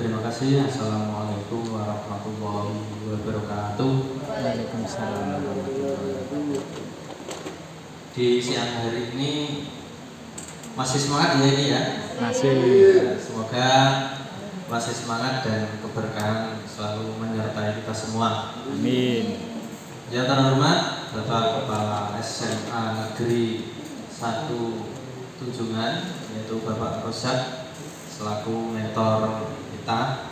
Terima kasih. Assalamualaikum warahmatullahi wabarakatuh. Waalaikumsalam warahmatullahi wabarakatuh. Di siang hari ini masih semangat ya ini ya? Masih. Semoga masih semangat dan keberkahan selalu menyertai kita semua. Amin. Yang terhormat Bapak Kepala SMA Negeri 1 Tunjungan, yaitu Bapak Rosak selaku mentor kita,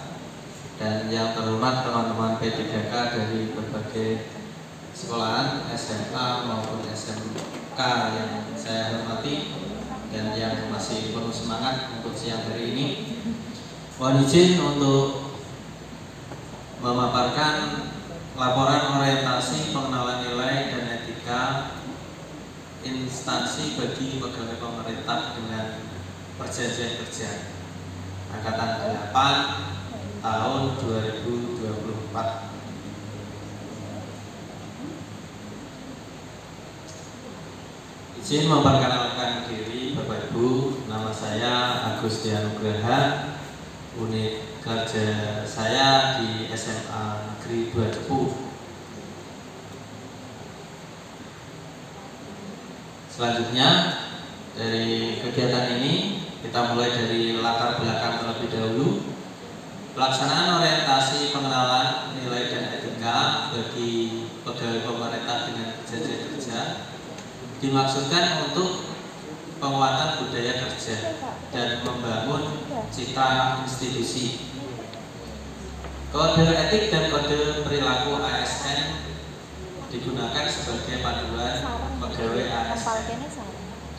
dan yang terhormat teman-teman P3K dari berbagai sekolahan SMA maupun SMK yang saya hormati dan yang masih penuh semangat untuk siang hari ini. Mohon izin untuk memaparkan laporan orientasi pengenalan nilai dan etika instansi bagi pegawai pemerintah dengan perjanjian kerja Angkatan 8 tahun 2024. Izin memperkenalkan diri Bapak Ibu, nama saya Agus Dianugraha, unit kerja saya di SMA Negeri 2 Cepu. Selanjutnya dari kegiatan ini kita mulai dari latar belakang terlebih dahulu. Pelaksanaan orientasi pengenalan nilai dan etika bagi pegawai pemerintah dengan perjanjian kerja dimaksudkan untuk penguatan budaya kerja dan membangun citra institusi. Kode etik dan kode perilaku ASN digunakan sebagai panduan pegawai ASN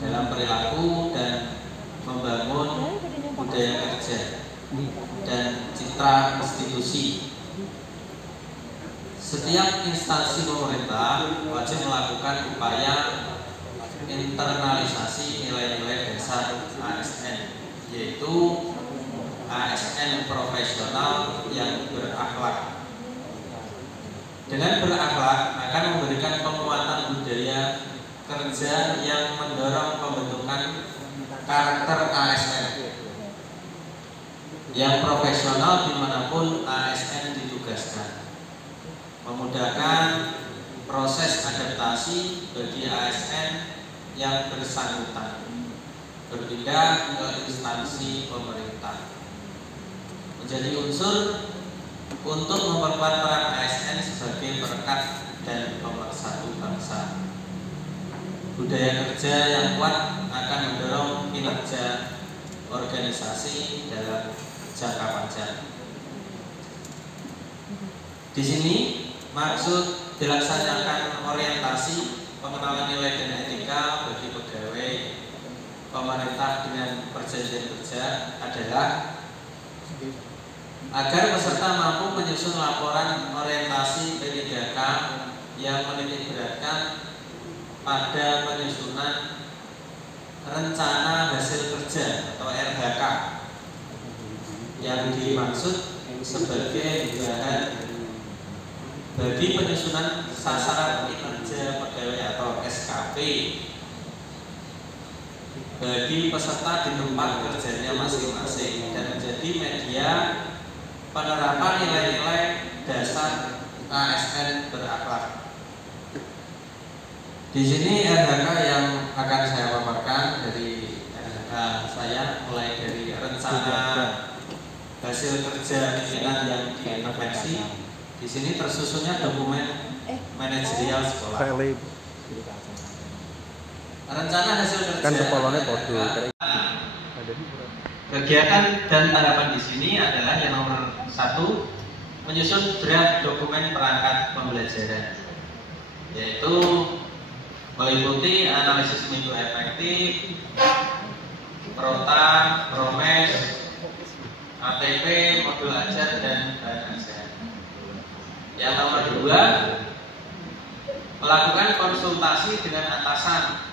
dalam perilaku dan membangun budaya kerja dan citra institusi. Setiap instansi pemerintah wajib melakukan upaya internalisasi nilai-nilai dasar ASN, yaitu ASN profesional yang berakhlak. Dengan berakhlak akan memberikan penguatan budaya kerja yang mendorong pembentukan karakter ASN yang profesional dimanapun ASN ditugaskan, memudahkan proses adaptasi bagi ASN yang bersangkutan berpindah ke instansi pemerintah, menjadi unsur untuk memperkuat peran ASN sebagai perekat dan pemersatu bangsa. Budaya kerja yang kuat akan mendorong kinerja organisasi dalam jangka panjang. Di sini maksud dilaksanakan orientasi pengenalan nilai dan etika bagi pegawai pemerintah dengan perjanjian kerja adalah agar peserta mampu menyusun laporan orientasi P3K yang menitik beratkan pada penyusunan rencana hasil kerja atau RHK yang dimaksud sebagai bahan bagi penyusunan sasaran kinerja pegawai atau SKP bagi peserta di tempat kerjanya masing-masing dan menjadi media penerapan nilai-nilai dasar ASN berakhlak. Di sini RHK yang akan saya paparkan dari RHK saya mulai dari rencana hasil kerja pimpinan yang diintervensi. Di sini tersusunnya dokumen manajerial sekolah. Rencana hasil kerja. Kegiatan dan tahapan di sini adalah yang nomor 1, menyusun draft dokumen perangkat pembelajaran, yaitu meliputi analisis minggu efektif, prota, promes, ATP, modul ajar, dan bahan ajar. Yang nomor 2, melakukan konsultasi dengan atasan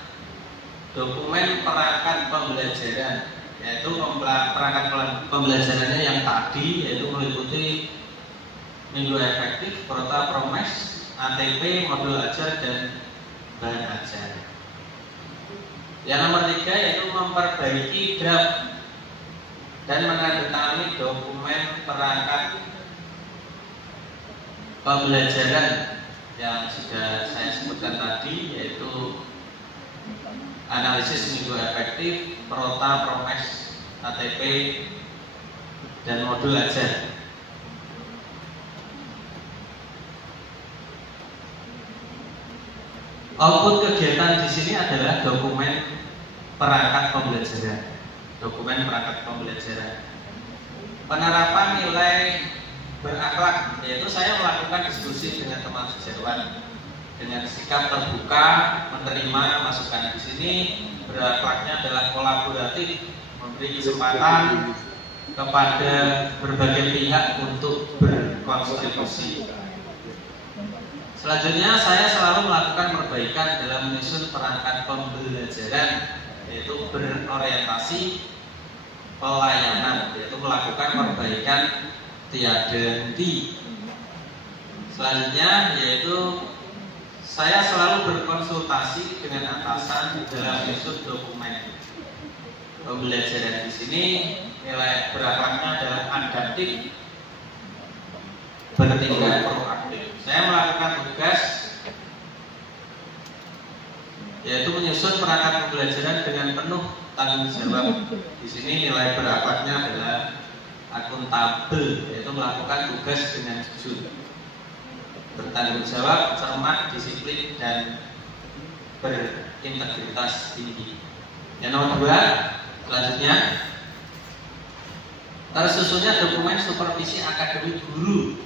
dokumen perangkat pembelajaran, yaitu perangkat pembelajarannya yang tadi, yaitu meliputi minggu efektif, prota, promes, ATP, modul ajar, dan bahan ajar. Yang nomor 3 yaitu memperbaiki draft dan menandatangani dokumen perangkat pembelajaran yang sudah saya sebutkan tadi, yaitu analisis minggu efektif, Prota, Promes, ATP, dan modul ajar. Output kegiatan di sini adalah dokumen perangkat pembelajaran. Dokumen perangkat pembelajaran. Penerapan nilai berakhlak, yaitu saya melakukan diskusi dengan teman sejawat dengan sikap terbuka, menerima masukan di sini. Berakhlaknya adalah kolaboratif, memberi kesempatan kepada berbagai pihak untuk berkontribusi. Selanjutnya saya selalu melakukan perbaikan dalam menyusun perangkat pembelajaran, yaitu berorientasi pelayanan, yaitu melakukan perbaikan tiada henti. Selanjutnya yaitu saya selalu berkonsultasi dengan atasan dalam menyusun dokumen pembelajaran. Di sini nilai berakhlaknya adalah adaptif, bertindak proaktif. Saya melakukan tugas yaitu menyusun perangkat pembelajaran dengan penuh tanggung jawab. Di sini nilai berakhlaknya adalah akuntabel, yaitu melakukan tugas dengan jujur, bertanggung jawab, cermat, disiplin, dan berintegritas tinggi. Yang nomor 2, selanjutnya tersusunnya dokumen supervisi akademik guru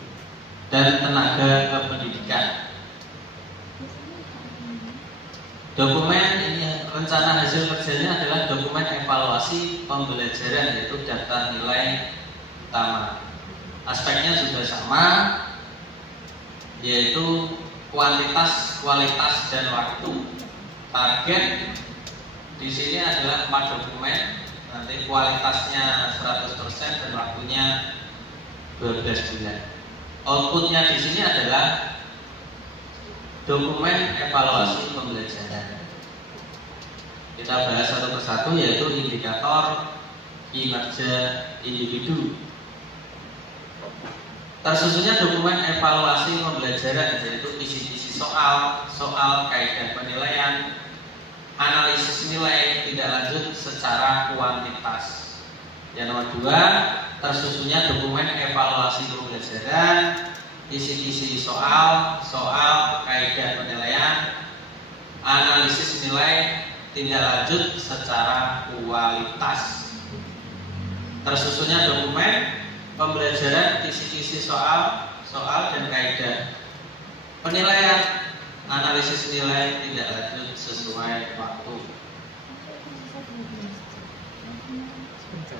dan tenaga kependidikan. Dokumen ini rencana hasil kerjanya adalah dokumen evaluasi pembelajaran, yaitu daftar nilai utama. Aspeknya juga sama, yaitu kuantitas, kualitas, dan waktu. Target di sini adalah 4 dokumen. Nanti kualitasnya 100% dan waktunya 12 bulan. Outputnya di sini adalah dokumen evaluasi pembelajaran. Kita bahas satu persatu, yaitu indikator kinerja individu. Tersusunnya dokumen evaluasi pembelajaran, yaitu isi-isi soal, kaidah penilaian, analisis nilai tindak lanjut secara kuantitas. Yang nomor 2, tersusunnya dokumen evaluasi pembelajaran, isi-isi soal, kaidah penilaian, analisis nilai tindak lanjut secara kualitas. Tersusunnya dokumen pembelajaran, isi-isi soal, dan kaidah penilaian, analisis nilai tindak lanjut sesuai waktu.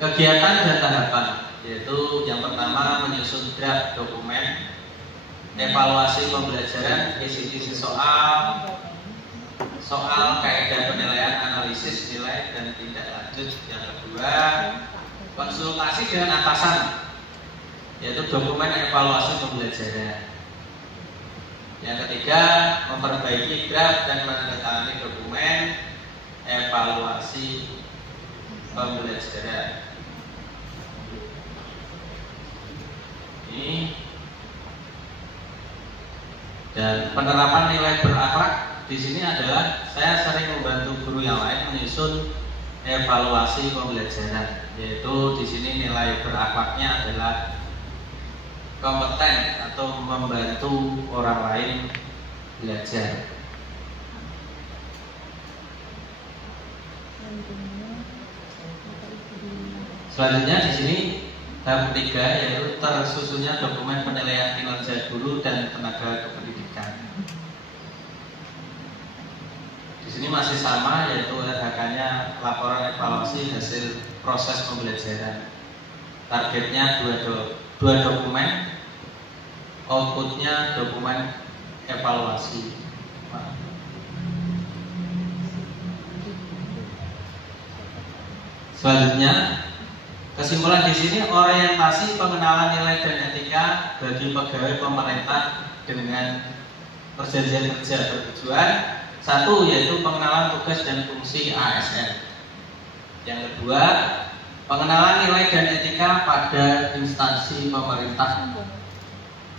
Kegiatan dan tahapan, yaitu yang pertama menyusun draft dokumen evaluasi pembelajaran, isi-isi soal, kaidah penilaian, analisis nilai, dan tindak lanjut. Yang kedua, konsultasi dengan atasan, yaitu dokumen evaluasi pembelajaran. Yang ketiga, memperbaiki draft dan menandatangani dokumen evaluasi pembelajaran. Ini dan penerapan nilai berakhlak di sini adalah saya sering membantu guru yang lain menyusun evaluasi pembelajaran, yaitu di sini nilai berakhlaknya adalah kompeten atau membantu orang lain belajar. Selanjutnya di sini tahap 3, yaitu tersusunnya dokumen penilaian kinerja guru dan tenaga kependidikan. Di sini masih sama, yaitu LHK-nya laporan evaluasi hasil proses pembelajaran. Targetnya 2 dokumen, outputnya dokumen evaluasi. Selanjutnya, kesimpulan di sini orientasi pengenalan nilai dan etika bagi pegawai pemerintah dengan perjanjian kerja bertujuan. 1, yaitu pengenalan tugas dan fungsi ASN. Yang kedua, pengenalan nilai dan etika pada instansi pemerintah.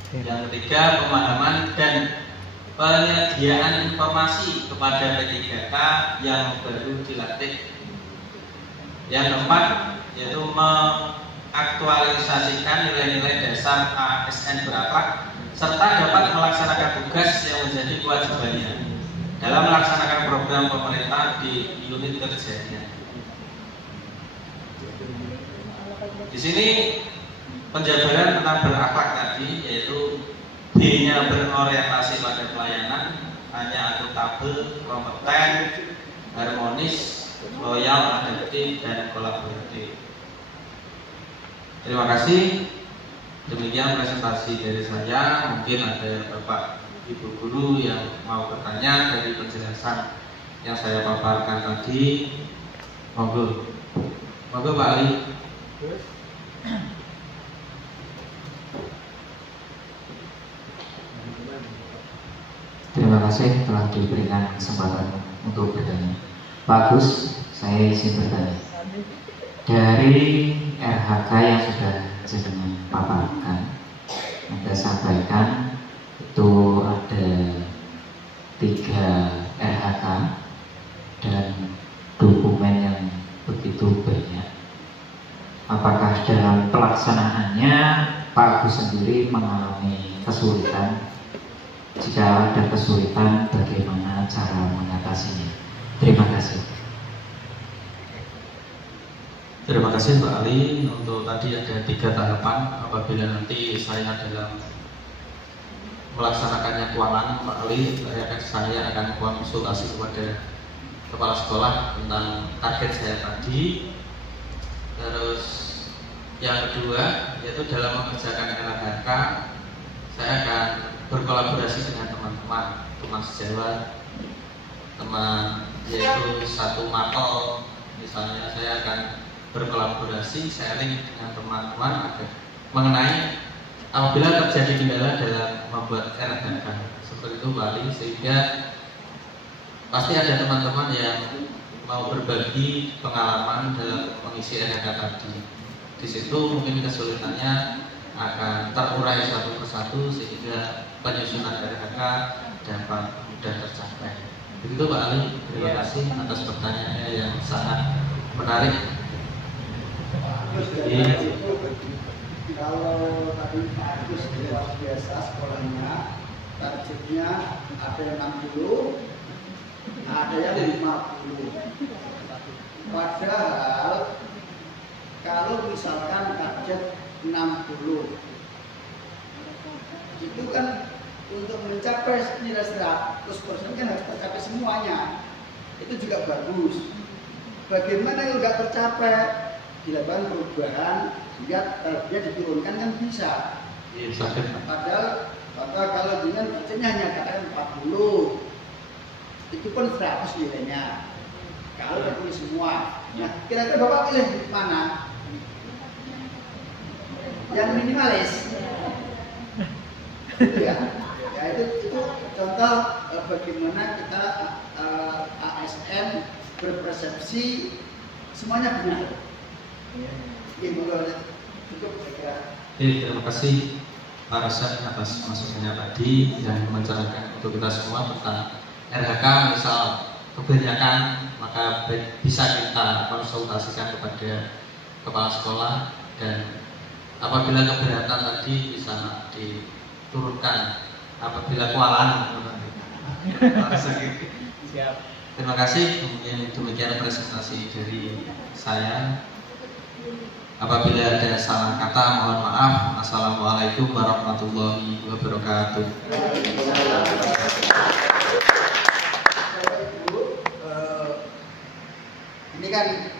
Yang ketiga, pemahaman dan penyediaan informasi kepada P3K yang baru dilatih. Yang keempat, yaitu mengaktualisasikan nilai-nilai dasar ASN berakhlak serta dapat melaksanakan tugas yang menjadi kewajibannya dalam melaksanakan program pemerintah di unit kerjanya. Di sini penjabaran tentang berakhlak tadi, yaitu B-nya berorientasi pada pelayanan, hanya akuntabel, kompeten, harmonis, loyal, adaptif, dan kolaboratif. Terima kasih. Demikian presentasi dari saya. Mungkin ada Bapak Ibu Guru yang mau bertanya dari penjelasan yang saya paparkan tadi. Monggo Pak Ali. Terima kasih telah diberikan kesempatan untuk bertanya. Pak Agus, saya izin bertanya. Dari RHK yang sudah jenengan paparkan, Anda sampaikan itu ada 3 RHK dan dokumen yang begitu banyak. Apakah dalam pelaksanaannya Pak Agus sendiri mengalami kesulitan? Jika ada kesulitan, bagaimana cara mengatasinya? Terima kasih. Terima kasih Pak Ali. Untuk tadi ada 3 tahapan. Apabila nanti saya dalam melaksanakannya keuangan, Pak Ali, saya akan konsultasi kepada kepala sekolah tentang target saya tadi. Terus yang kedua, yaitu dalam mengerjakan LHK, saya akan berkolaborasi dengan teman sejawat, teman yaitu satu mapel. Misalnya saya akan berkolaborasi, sharing dengan teman-teman agar mengenai apabila terjadi kendala dalam membuat RHK seperti itu Pak Ali, sehingga pasti ada teman-teman yang mau berbagi pengalaman dalam mengisi RHK tadi. Di situ mungkin kesulitannya akan terurai satu persatu sehingga penyusunan RHK dapat mudah tercapai. Begitu Pak Ali. Terima kasih atas pertanyaannya yang sangat menarik. Kalau tadi Pak Agus luar biasa sekolahnya, targetnya ada yang 60, ada yang 50. Padahal kalau misalkan target 60 itu kan untuk mencapai nilai 100% kan harus tercapai semuanya. Itu juga bagus. Bagaimana kalau nggak tercapai, dilakukan perubahan sehingga dia diturunkan kan bisa. Padahal kalau dengan targetnya hanya katakan 40, itu pun 100 nilainya. Kalau tertulis semua, nah kira-kira Bapak pilih mana? Yang minimalis, ya itu contoh bagaimana kita ASN berpersepsi semuanya benar. Terima kasih Pak Rasyad atas masukannya tadi yang mencerahkan untuk kita semua tentang RHK. Misal kebanyakan, maka bisa kita konsultasikan kepada kepala sekolah, dan apabila keberatan tadi bisa diturunkan apabila kewalahan. Siap. Terima kasih. Demikian presentasi dari saya. Apabila ada salah kata, mohon maaf. Assalamualaikum warahmatullahi wabarakatuh. Ini kan